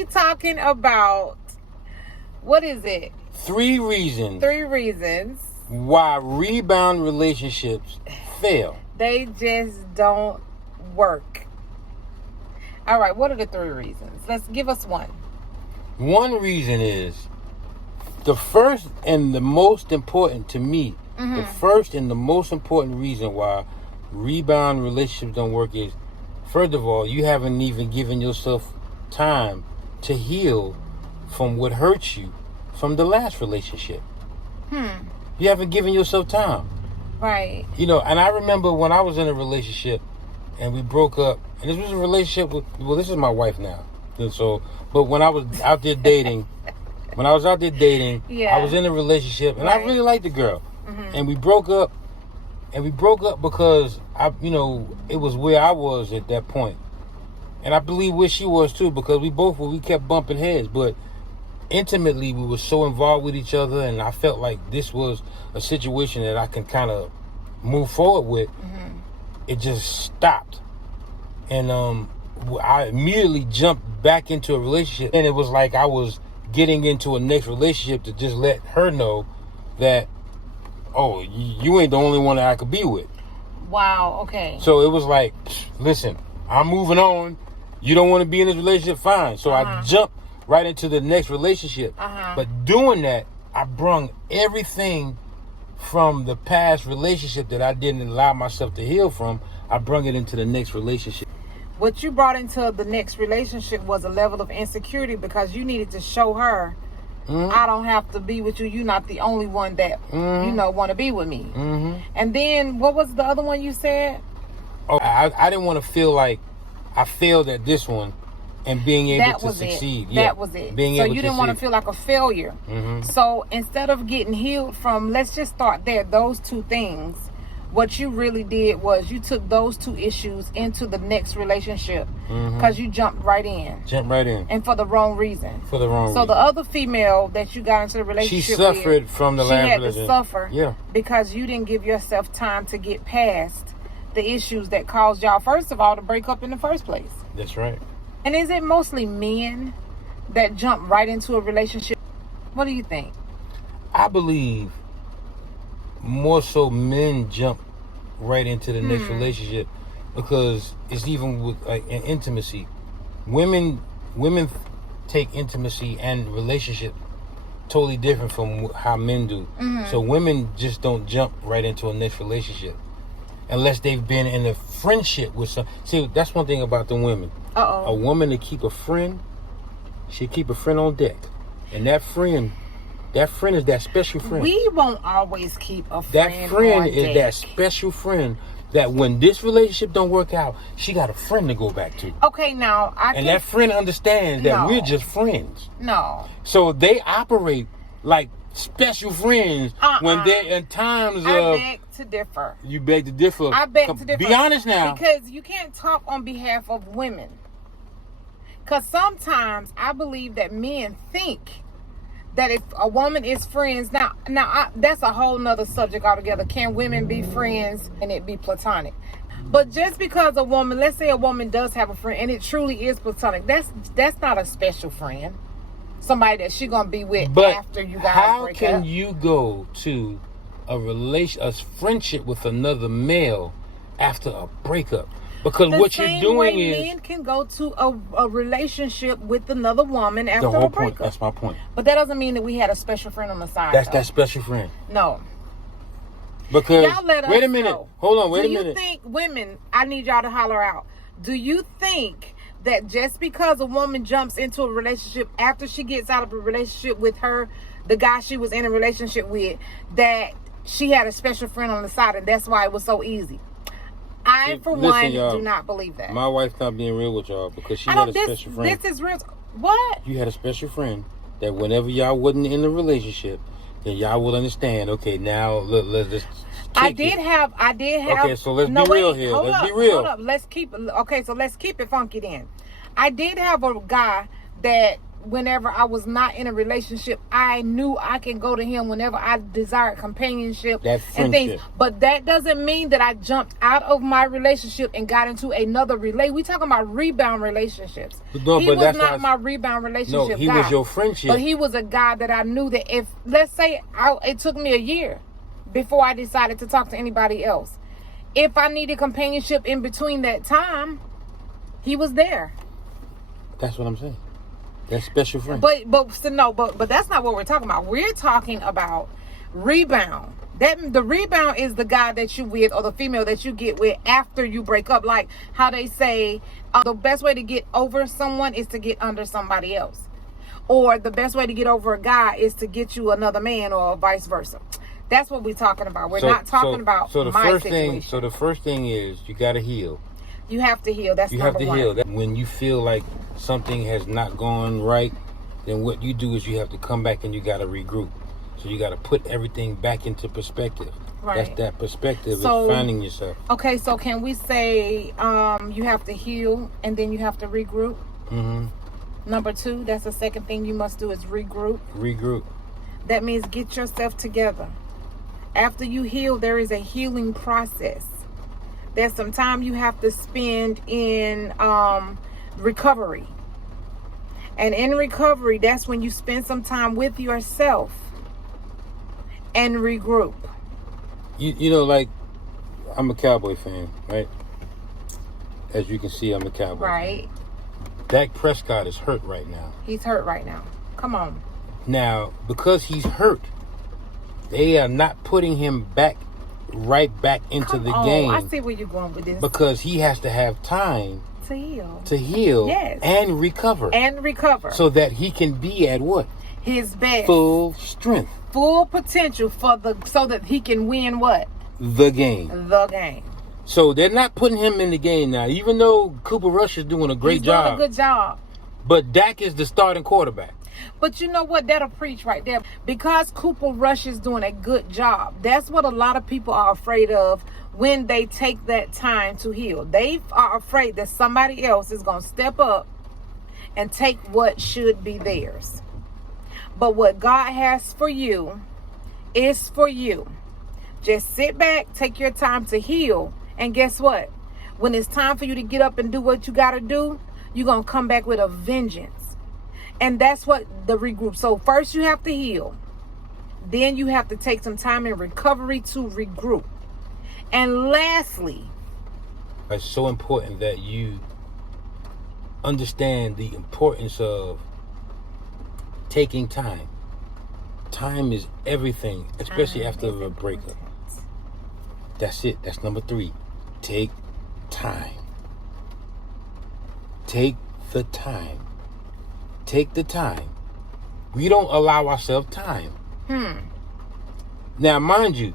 we talking about, what is it? 3 reasons. 3 reasons. Why rebound relationships fail. They just don't work. All right, what are the 3 reasons? Let's give us one. One reason is, the first and the most important to me, the first and the most important reason why rebound relationships don't work is, first of all, you haven't even given yourself time to heal from what hurt you from the last relationship. You haven't given yourself time. Right. You know, and I remember when I was in a relationship and we broke up, and this was a relationship with, well, this is my wife now. And so, but when I was out there dating, I was in a relationship, and I really liked the girl. And we broke up, because it was where I was at that point. And I believe where she was too, because we kept bumping heads, but intimately we were so involved with each other, and I felt like this was a situation that I can kind of move forward with. It just stopped. And I immediately jumped back into a relationship, and it was like I was getting into a next relationship to just let her know that, oh, you ain't the only one that I could be with. Wow, okay. So it was like, listen, I'm moving on. You don't want to be in this relationship? Fine. So I jumped right into the next relationship. But doing that, I brung everything from the past relationship that I didn't allow myself to heal from. I brung it into the next relationship. What you brought into the next relationship was a level of insecurity, because you needed to show her, I don't have to be with you. You're not the only one that, want to be with me. And then, what was the other one you said? Oh, I didn't want to feel like I failed at this one and being able to succeed. That was it. So you didn't want to feel like a failure. So instead of getting healed from, let's just start there, those 2 things, what you really did was you took those 2 issues into the next relationship, because you jumped right in. And for the wrong reason. So the other female that you got into the relationship she suffered from the last relationship. She had to suffer because you didn't give yourself time to get past the issues that caused y'all, first of all, to break up in the first place. That's right. And is it mostly men that jump right into a relationship? What do you think? I believe more so men jump right into the next relationship, because it's even with like an intimacy. Women take intimacy and relationship totally different from how men do. So women just don't jump right into a next relationship unless they've been in a friendship with some. See, that's one thing about the women. A woman to keep a friend, she'll keep a friend on deck, and that friend is that special friend. We won't always keep a friend. That friend on is deck. that special friend that when this relationship don't work out, she got a friend to go back to. Okay, now that friend understands that we're just friends. No. So they operate like special friends when they're in times I of. beg to differ. You beg to differ. I beg to differ. Be honest now. Because you can't talk on behalf of women. Because sometimes I believe that men think that if a woman is friends, now that's a whole nother subject altogether. Can women be friends and it be platonic? But just because a woman, let's say a woman does have a friend and it truly is platonic, that's not a special friend. Somebody that she gonna be with after you guys break up. How can you go to a friendship with another male after a breakup? Because what you're doing is men can go to a relationship with another woman after the whole a breakup. Point. That's my point. But that doesn't mean that we had a special friend on the side. That's that special friend. No. Because y'all let us wait a minute. know. Hold on. Wait a minute. Do you think women? I need y'all to holler out. Do you think that just because a woman jumps into a relationship after she gets out of a relationship with the guy she was in a relationship with, that she had a special friend on the side and that's why it was so easy? One, do not believe that. My wife's not being real with y'all because she had a special friend. This is real. What? You had a special friend that whenever y'all wasn't in the relationship, then y'all will understand. Okay, now let's. I did have. Okay, so let's be real here. Let's be real. Let's keep it funky then. I did have a guy that whenever I was not in a relationship, I knew I can go to him whenever I desired companionship and things. But that doesn't mean that I jumped out of my relationship and got into another relationship. We talking about rebound relationships. No, he but was that's not my rebound relationship. No, he was your friendship. But he was a guy that I knew that if, let's say, it took me a year before I decided to talk to anybody else. If I needed companionship in between that time, he was there. That's what I'm saying. That's special friend. But that's not what we're talking about. We're talking about rebound. The rebound is the guy that you with or the female that you get with after you break up. Like how they say the best way to get over someone is to get under somebody else. Or the best way to get over a guy is to get you another man, or vice versa. That's what we're talking about. We're not talking about my situation. So the first thing is you got to heal. You have to heal. That's number one. You have to heal. When you feel like something has not gone right, then what you do is you have to come back and you got to regroup. So you got to put everything back into perspective. Right. That's that perspective is finding yourself. Okay, so can we say you have to heal and then you have to regroup? Mm-hmm. Number 2, that's the second thing you must do is regroup. Regroup. That means get yourself together. After you heal, there is a healing process. There's some time you have to spend in recovery. And in recovery, that's when you spend some time with yourself and regroup. You know, like, I'm a Cowboy fan, right? As you can see, I'm a Cowboy fan. Dak Prescott is hurt right now. He's hurt right now. Come on. Now, because he's hurt, they are not putting him right back into the game. I see where you're going with this. Because he has to have time to heal. Yes. And recover. So that he can be at what? His best. Full strength. Full potential so that he can win what? The game. The game. So they're not putting him in the game now, even though Cooper Rush is doing a great job. He's doing a good job. But Dak is the starting quarterback. But you know what? That'll preach right there. Because Cooper Rush is doing a good job. That's what a lot of people are afraid of when they take that time to heal. They are afraid that somebody else is going to step up and take what should be theirs. But what God has for you is for you. Just sit back, take your time to heal. And guess what? When it's time for you to get up and do what you got to do, you're going to come back with a vengeance. And that's what the regroup. So first you have to heal. Then you have to take some time in recovery to regroup. And lastly, it's so important that you understand the importance of taking time. Time is everything, especially after a breakup. That's it. That's number 3. Take time. Take the time. Take the time. We don't allow ourselves time. Now, mind you,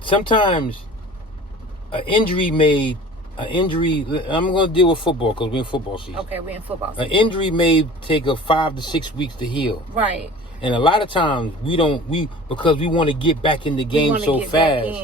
sometimes an injury, I'm going to deal with football because we're in football season. Okay, we're in football season. An injury may take 5 to 6 weeks to heal. Right. And a lot of times because we want to get back in the game so fast,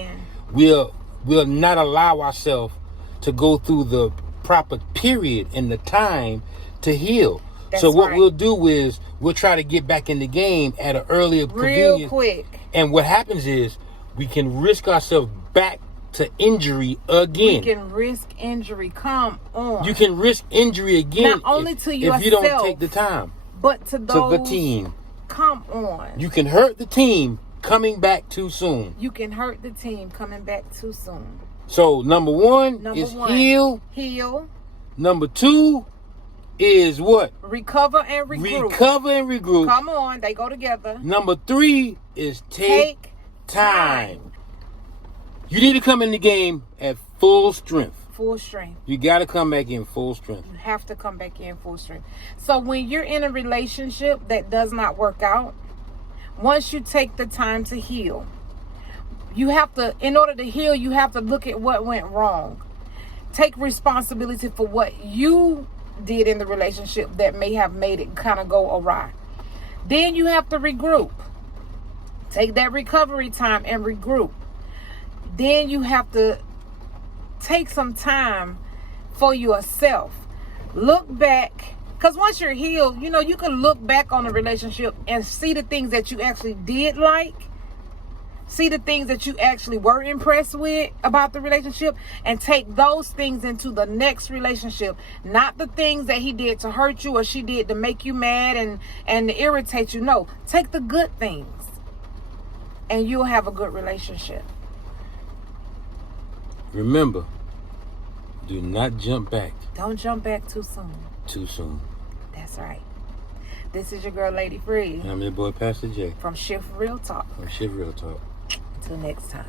we'll not allow ourselves to go through the proper period and the time to heal. So what we'll do is we'll try to get back in the game at an earlier convenience. Real quick. And what happens is we can risk ourselves back to injury again. We can risk injury. Come on. You can risk injury again. Not only to yourself, if you don't take the time. But to the team. Come on. You can hurt the team coming back too soon. You can hurt the team coming back too soon. So number one is heal. Heal. Number 2 is what? Recover and regroup. Recover and regroup. Come on, they go together. Number 3 is take time. You need to come in the game at full strength. Full strength. You got to come back in full strength. You have to come back in full strength. So when you're in a relationship that does not work out, once you take the time to heal, you have to, in order to heal, you have to look at what went wrong. Take responsibility for what you did in the relationship that may have made it kind of go awry. Then you have to regroup. Take that recovery time and regroup. Then you have to take some time for yourself. Look back Because once you're healed, you know, you can look back on the relationship and see the things that you actually did like. See the things that you actually were impressed with about the relationship, and take those things into the next relationship. Not the things that he did to hurt you or she did to make you mad and to irritate you. No, take the good things and you'll have a good relationship. Remember, do not jump back. Don't jump back too soon. Too soon. That's right. This is your girl, Lady Free. And I'm your boy, Pastor J. From Shift Real Talk. From Shift Real Talk. Until next time.